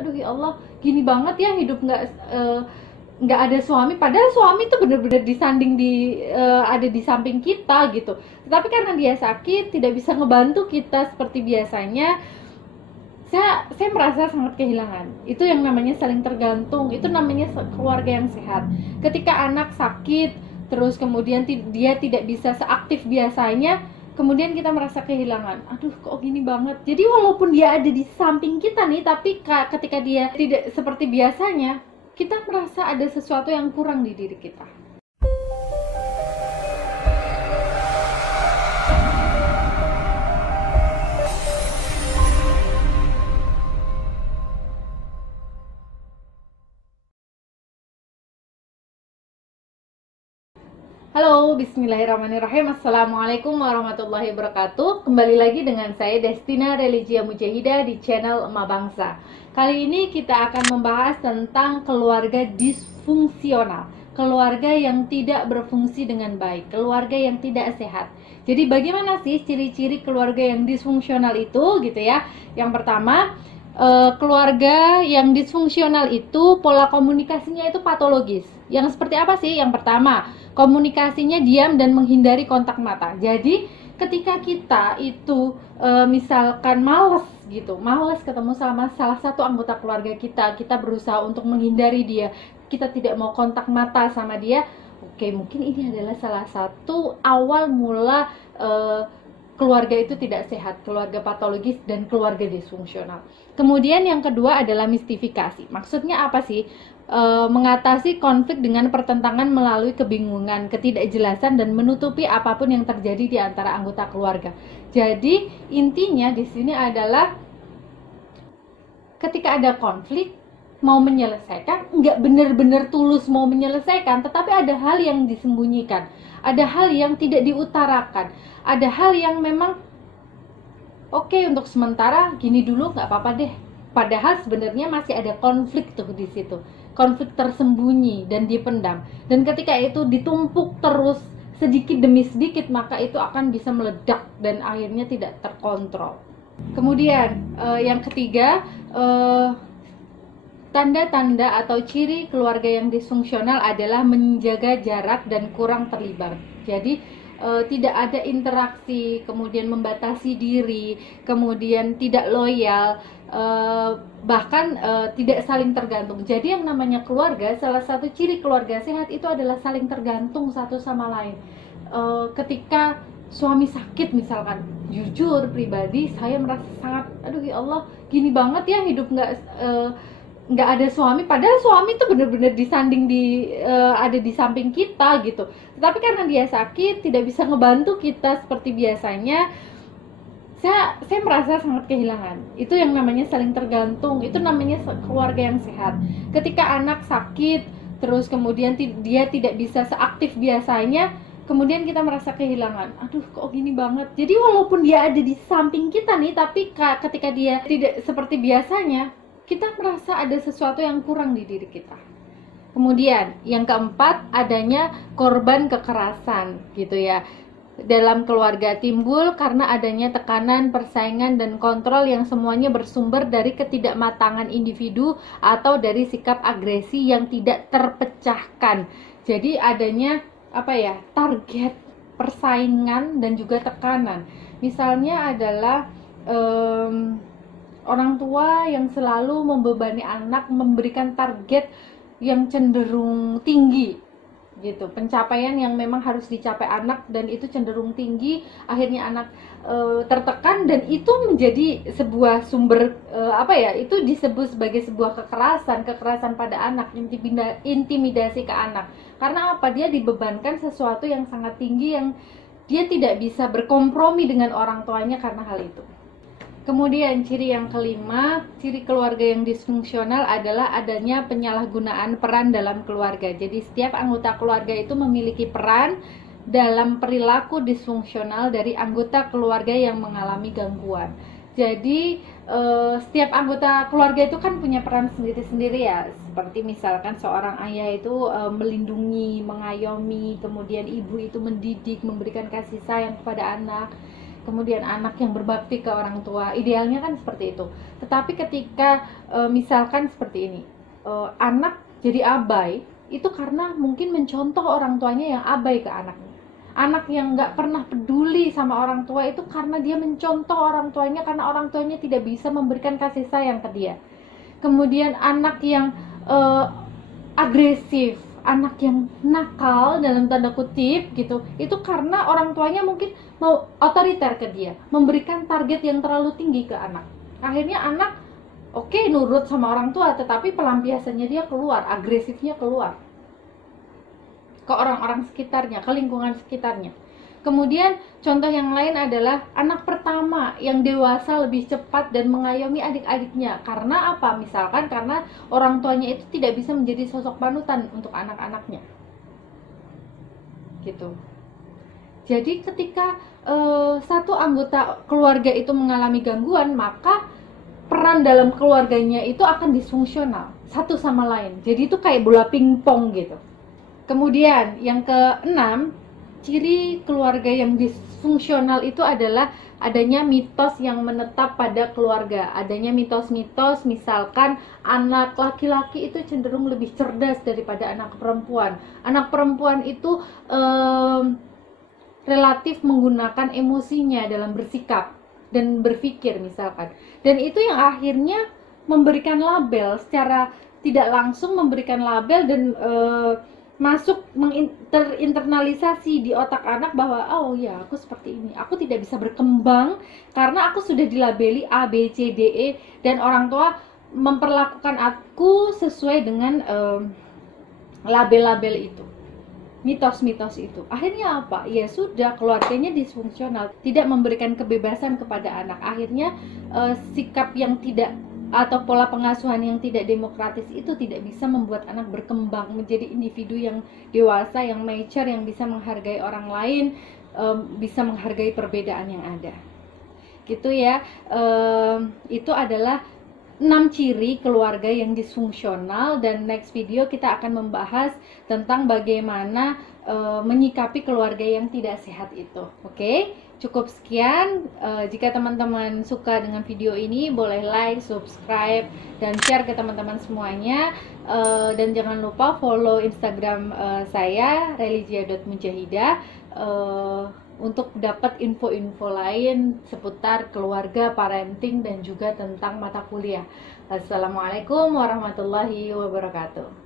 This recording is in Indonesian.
aduh ya Allah, gini banget ya hidup nggak ada suami, padahal suami tuh bener-bener disanding ada di samping kita gitu. Tetapi karena dia sakit, tidak bisa ngebantu kita seperti biasanya, saya merasa sangat kehilangan. Itu yang namanya saling tergantung, itu namanya keluarga yang sehat. Ketika anak sakit, terus kemudian dia tidak bisa seaktif biasanya, kemudian kita merasa kehilangan. Aduh, kok gini banget. Jadi walaupun dia ada di samping kita nih, tapi ketika dia tidak seperti biasanya, kita merasa ada sesuatu yang kurang di diri kita. Halo, bismillahirrahmanirrahim. Assalamualaikum warahmatullahi wabarakatuh. Kembali lagi dengan saya Destina Religia Mujahidah di channel Emak Bangsa. Kali ini kita akan membahas tentang keluarga disfungsional, keluarga yang tidak berfungsi dengan baik, keluarga yang tidak sehat. Jadi bagaimana sih ciri-ciri keluarga yang disfungsional itu gitu ya? Yang pertama, keluarga yang disfungsional itu pola komunikasinya itu patologis. Yang seperti apa sih? Yang pertama, komunikasinya diam dan menghindari kontak mata. Jadi ketika kita itu misalkan males ketemu sama salah satu anggota keluarga kita berusaha untuk menghindari dia, kita tidak mau kontak mata sama dia. Oke, mungkin ini adalah salah satu awal mula keluarga itu tidak sehat, keluarga patologis dan keluarga disfungsional. Kemudian yang kedua adalah mistifikasi. Maksudnya apa sih? Mengatasi konflik dengan pertentangan melalui kebingungan, ketidakjelasan, dan menutupi apapun yang terjadi di antara anggota keluarga. Jadi intinya di sini adalah ketika ada konflik, mau menyelesaikan, nggak benar-benar tulus mau menyelesaikan, tetapi ada hal yang disembunyikan, ada hal yang tidak diutarakan, ada hal yang memang oke, untuk sementara gini dulu nggak apa-apa deh. Padahal sebenarnya masih ada konflik tuh di situ, konflik tersembunyi dan dipendam. Dan ketika itu ditumpuk terus sedikit demi sedikit, maka itu akan bisa meledak dan akhirnya tidak terkontrol. Kemudian yang ketiga, tanda-tanda atau ciri keluarga yang disfungsional adalah menjaga jarak dan kurang terlibat. Jadi tidak ada interaksi, kemudian membatasi diri, kemudian tidak loyal, bahkan tidak saling tergantung. Jadi yang namanya keluarga, salah satu ciri keluarga sehat itu adalah saling tergantung satu sama lain. Ketika suami sakit misalkan, jujur pribadi saya merasa sangat, aduh ya Allah, gini banget ya hidup nggak ada suami, padahal suami tuh bener-bener disanding ada di samping kita gitu. Tetapi karena dia sakit, tidak bisa ngebantu kita seperti biasanya, saya merasa sangat kehilangan. Itu yang namanya saling tergantung, itu namanya keluarga yang sehat. Ketika anak sakit, terus kemudian dia tidak bisa seaktif biasanya, kemudian kita merasa kehilangan. Aduh, kok gini banget. Jadi walaupun dia ada di samping kita nih, tapi ketika dia tidak seperti biasanya, kita merasa ada sesuatu yang kurang di diri kita. Kemudian yang keempat, adanya korban kekerasan gitu ya. Dalam keluarga timbul karena adanya tekanan, persaingan, dan kontrol yang semuanya bersumber dari ketidakmatangan individu atau dari sikap agresi yang tidak terpecahkan. Jadi adanya target, persaingan, dan juga tekanan. Misalnya adalah orang tua yang selalu membebani anak, memberikan target yang cenderung tinggi gitu, pencapaian yang memang harus dicapai anak dan itu cenderung tinggi, akhirnya anak tertekan dan itu menjadi sebuah sumber itu disebut sebagai sebuah kekerasan pada anak, intimidasi ke anak. Karena apa? Dia dibebankan sesuatu yang sangat tinggi yang dia tidak bisa berkompromi dengan orang tuanya karena hal itu. Kemudian ciri yang kelima, ciri keluarga yang disfungsional adalah adanya penyalahgunaan peran dalam keluarga. Jadi setiap anggota keluarga itu memiliki peran dalam perilaku disfungsional dari anggota keluarga yang mengalami gangguan. Jadi setiap anggota keluarga itu kan punya peran sendiri-sendiri ya. Seperti misalkan seorang ayah itu melindungi, mengayomi, kemudian ibu itu mendidik, memberikan kasih sayang kepada anak. kemudian anak yang berbakti ke orang tua, idealnya kan seperti itu. Tetapi ketika misalkan seperti ini, anak jadi abai, itu karena mungkin mencontoh orang tuanya yang abai ke anaknya. Anak yang nggak pernah peduli sama orang tua itu karena dia mencontoh orang tuanya, karena orang tuanya tidak bisa memberikan kasih sayang ke dia. Kemudian anak yang agresif, anak yang nakal dalam tanda kutip gitu, itu karena orang tuanya mungkin mau otoriter ke dia, memberikan target yang terlalu tinggi ke anak. Akhirnya anak oke, nurut sama orang tua, tetapi pelampiasannya dia keluar, agresifnya keluar ke orang-orang sekitarnya, ke lingkungan sekitarnya. Kemudian contoh yang lain adalah anak pertama yang dewasa lebih cepat dan mengayomi adik-adiknya. Karena apa? Misalkan karena orang tuanya itu tidak bisa menjadi sosok panutan untuk anak-anaknya. Gitu. Jadi ketika satu anggota keluarga itu mengalami gangguan, maka peran dalam keluarganya itu akan disfungsional satu sama lain. Jadi itu kayak bola pingpong gitu. Kemudian yang keenam, ciri keluarga yang disfungsional itu adalah adanya mitos yang menetap pada keluarga. Adanya mitos-mitos, misalkan anak laki-laki itu cenderung lebih cerdas daripada anak perempuan. Anak perempuan itu relatif menggunakan emosinya dalam bersikap dan berpikir misalkan. Dan itu yang akhirnya memberikan label secara tidak langsung, memberikan label dan masuk terinteralisasi di otak anak bahwa oh ya, aku seperti ini, aku tidak bisa berkembang karena aku sudah dilabeli A, B, C, D, E, dan orang tua memperlakukan aku sesuai dengan label-label itu, mitos-mitos itu. Akhirnya apa? Ya sudah, keluarganya disfungsional, tidak memberikan kebebasan kepada anak. Akhirnya sikap yang tidak atau pola pengasuhan yang tidak demokratis itu tidak bisa membuat anak berkembang menjadi individu yang dewasa, yang mature, yang bisa menghargai orang lain, bisa menghargai perbedaan yang ada. Gitu ya. Itu adalah 6 ciri keluarga yang disfungsional, dan next video kita akan membahas tentang bagaimana menyikapi keluarga yang tidak sehat itu. Oke? Cukup sekian. Jika teman-teman suka dengan video ini, boleh like, subscribe, dan share ke teman-teman semuanya. Dan jangan lupa follow Instagram saya, religia.mujahidah, untuk dapat info-info lain seputar keluarga, parenting, dan juga tentang mata kuliah. Assalamualaikum warahmatullahi wabarakatuh.